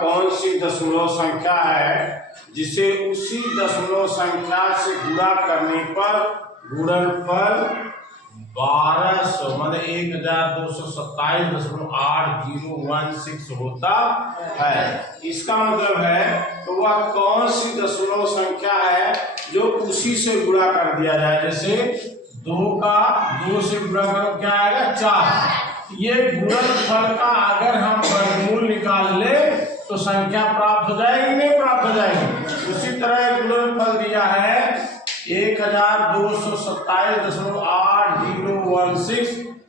कौन सी दशमलव संख्या है जिसे उसी दशमलव संख्या से गुणा करने पर गुणनफल 1200 मतलब 1227.8016 होता है। इसका मतलब है तो वह कौन सी दशमलव संख्या है जो उसी से गुणा कर दिया जाए। जैसे 2 से गुणा करो क्या आएगा 4। ये गुणनफल का अगर हम वर्गमूल निकाल ले तो संख्या प्राप्त हो जाएगी नहीं प्राप्त हो जाएगी। उसी तरह गुणनफल दिया है 1227.8016।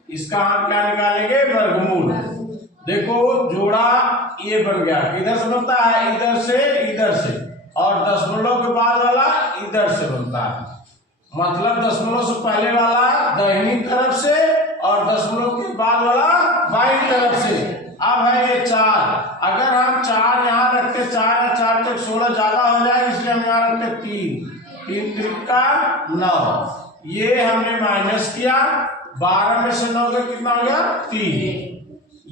इसका हम क्या निकालेंगे वर्गमूल। देखो जोड़ा ये बन गया किधर से बनता है इधर से और दशमलव के बाद वाला इधर से बनता है। मतलब दशमलव से पहले वाला दाहिनी तरफ से और दशमलव के बाद वाला बाईं तरफ से। अब है ये 4। अगर हम 4 यहाँ रखते 4 या 4 तक 16 ज्यादा हो जाए इसलिए हम यहाँ रखते 3 त्रिका 9। ये हमने माइनस किया 12 में से 9 का कितना हो गया 3।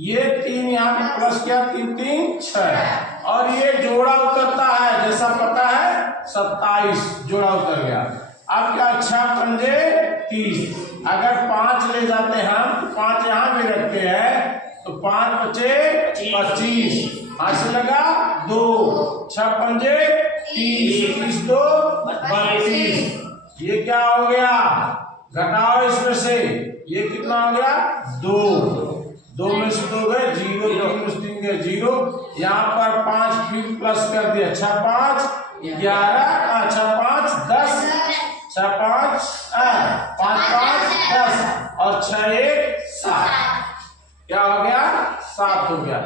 ये 3 यहाँ पे प्लस किया 3 3 6 और ये जोड़ा उतरता है जैसा पता है 27 जोड़ा उतर गया। अब क्या 6 पंजे 30। अगर 5 ले जाते हम तो 5 यहाँ भी रखते हैं तो 5 बचे 25 हासिल लगा 2 6 पंजे 30 30 2 32। ये क्या हो गया घटाओ इसमें से ये कितना हो गया 2 में से 2 गए 0 2 में से 3 गए 0। यहाँ पर 5 फिर प्लस कर दिया 6 5 11 6 5 10 6 5 5 5 10 और 6 1 7। क्या हो गया 7 हो गया।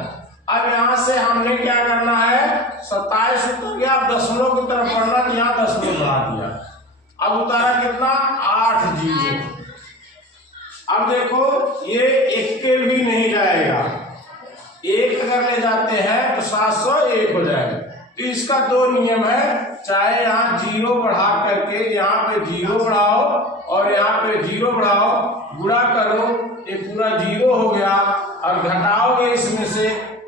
अब यहाँ से हमने क्या करना है 27 उतर गया। अब दशमलव की तरफ बढ़ना तो यहाँ दशमलव बढ़ा दिया। अब उतारा कितना 8 0। अब देखो ये 1 के भी नहीं जाएगा 1 अगर ले जाते हैं तो 701 हो जाएगा। तो इसका 2 नियम है चाहे यहाँ 0 बढ़ा करके यहाँ पे 0 बढ़ाओ और यहाँ पे 0 बढ़ाओ गुणा करो ये पूरा 0 हो गया और घटाओगे इसमें से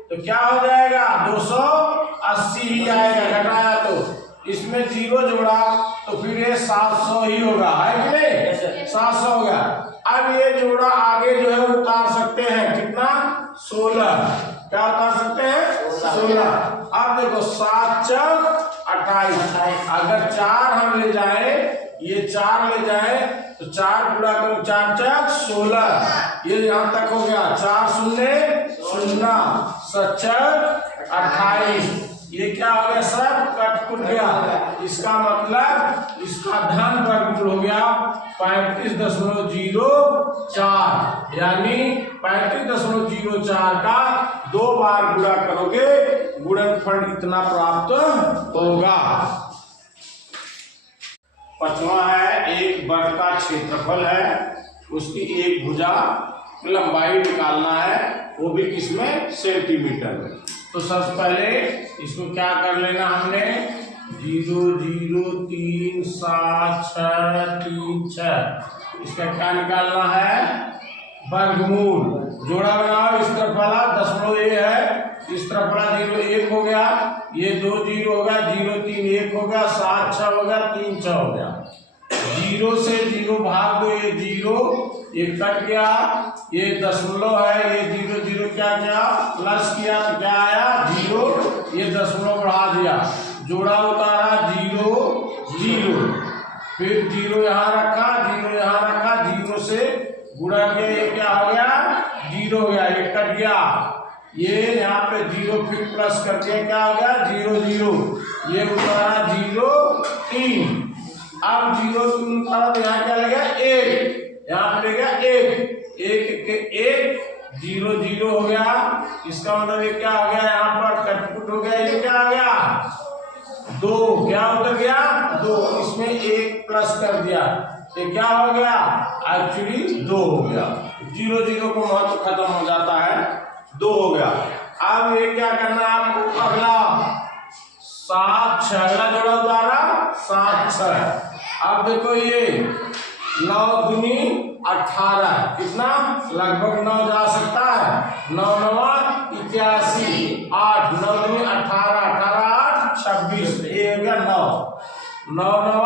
तो क्या हो जाएगा 280 ही आएगा। घटाया तो इसमें 0 जोड़ा तो फिर ये 700 ही होगा है कि नहीं 700 हो गया। अब ये जोड़ा आगे जो है उतार सकते हैं कितना 16। क्या उतार सकते हैं 16। अब देखो 7 चौक 28। अगर 4 हम ले जाए ये 4 ले जाए तो 4 गुणा करो 4 चौक 16। ये यहाँ तक हो गया 4 0 0 7 28। ये क्या हो गया सब कट गया। इसका मतलब इसका धन वर्गमूल हो गया 35.04 यानी 35.04 का 2 बार गुणा करोगे गुणनफल इतना प्राप्त होगा। 5वां है एक वर्ग का क्षेत्रफल है उसकी एक भुजा लंबाई निकालना है वो भी किसमें सेंटीमीटर में। तो सबसे पहले इसको क्या कर लेना हमने 0 0 3 7 6 3 6। इसका क्या निकालना है वर्गमूल। जोड़ा बनाओ इस तरफ वाला दशमलव ये है इस तरफ वाला 0 1 हो गया ये 2 0 हो गया 0 3 1 हो गया 7 6 हो गया 3 6 हो गया। 0 से 0 भाग दो ये 0 ये कट गया ये दशमलव है ये 0 0 क्या किया प्लस किया तो क्या आया 0 ये दशमलव बढ़ा दिया जोड़ा उतारा 0 0 फिर 0 यहाँ रखा 0 यहाँ रखा 0 से गुणा किया ये क्या हो गया 0 हो गया ये कट गया ये यहाँ पे 0 फिर प्लस करके क्या हो गया 0 0 ये उतारा 0 3। अब 0 उतारा तो यहाँ क्या लगेगा 1 यहाँ पे लगेगा 1 के 1 0 0 हो गया। इसका मतलब ये क्या हो गया यहाँ पर कटपुट हो गया ये क्या हो गया 2 क्या उतर गया 2 इसमें 1 प्लस कर दिया ये क्या हो गया एक्चुअली 2 हो गया। 0 0 को महत्व खत्म हो जाता है 2 हो गया। अब ये क्या करना है आपको अगला 7 6 अगला जोड़ा उतारा 7 6। अब देखो ये 9 दूनी 18 कितना लगभग 9 जा सकता है 9 9 81 8, 9 दूनी 18, 18 8 26, ये हो गया 9, 9 9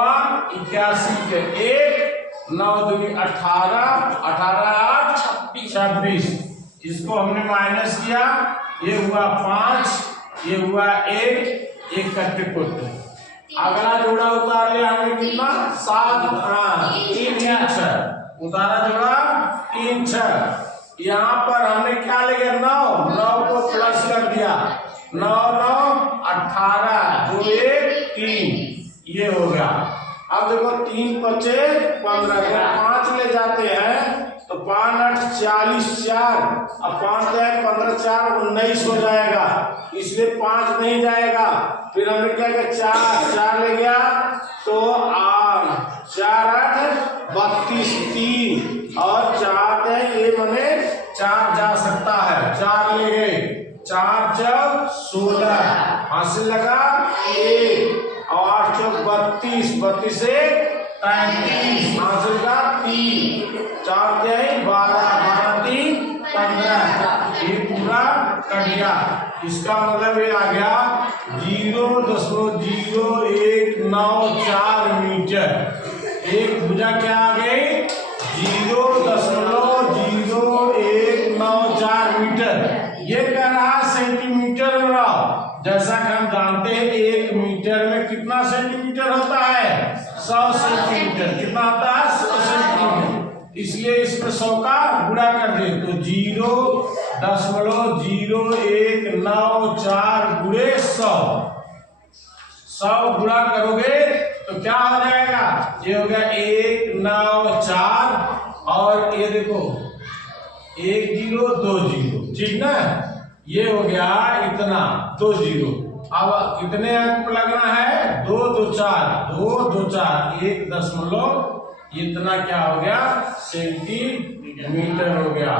81 के 1, 9 दूनी 18, 18 8 26, इसको हमने माइनस किया, ये हुआ 5, ये हुआ 1, एक कट्टे कोटे। अगला जोड़ा उतार लिया हमने कितना 7, 3 या 6, उतारा जोड़ा 3 6। यहाँ पर हमने क्या ले गया 9, 9 को प्लस कर दिया, 9 9 18, 2 1 3, ये हो गया। अब देखो 3 बचे 15, जब 5 ले जाते हैं तो 5 8 40 4, अब 5 जाए 15 4 19 हो जाएगा, इसलिए 5 नहीं जाएगा। फिर हमने क्या किया 4 4 ले गया तो 4 8 32 3 और 4 है, ये बने 4 जा सकता है, 4 ले गए, 4 4 16, हासिल लगा 1 और 8 4 32, 32 से 33, हासिल का 3, 4 12 12 3 15, ये पूरा कर दिया। इसका मतलब ये आ गया 0.0194 मीटर। एक भुजा क्या आ गई 0.0194 मीटर। ये कह रहा सेंटीमीटर में रहो, जैसा कि हम जानते हैं 1 मीटर में कितना सेंटीमीटर होता है 100 सेंटीमीटर। कितना होता है 100 सेंटीमीटर, इसलिए इसमें 100 का गुणा कर दे तो 0.0194 गुणे 100 गुणा करोगे तो क्या हो जाएगा, ये हो गया 194 और ये देखो 1 0 2 0, ठीक ना, ये हो गया इतना 2 0। अब कितने अंक लगना है 2 2 4 2 2 4 1 दशमलव इतना क्या हो गया सेंटीमीटर हो गया।